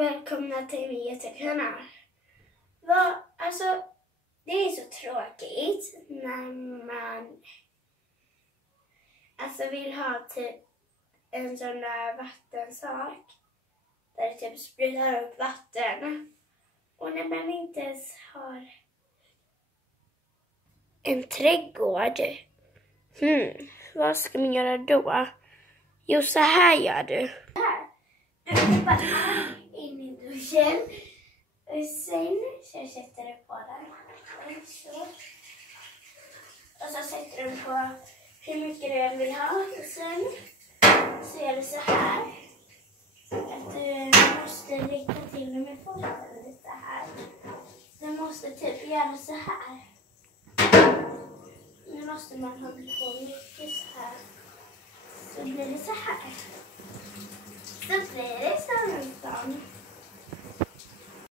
välkomna till min YouTube-kanal. Det är så tråkigt när man vill ha typ en sån där vattensak där det typ sprutar upp vatten. Och när man inte ens har en trädgård, vad ska man göra då? Jo, så här gör du. Du bara in i duschen. Och sen så sätter du på den. Och så sätter du på hur mycket du än vill ha. Och sen så är det så här. Att du måste lägga till med foten lite här. Du måste typ göra så här. Nu måste man hålla på mycket så här. Så blir det så här. Så blir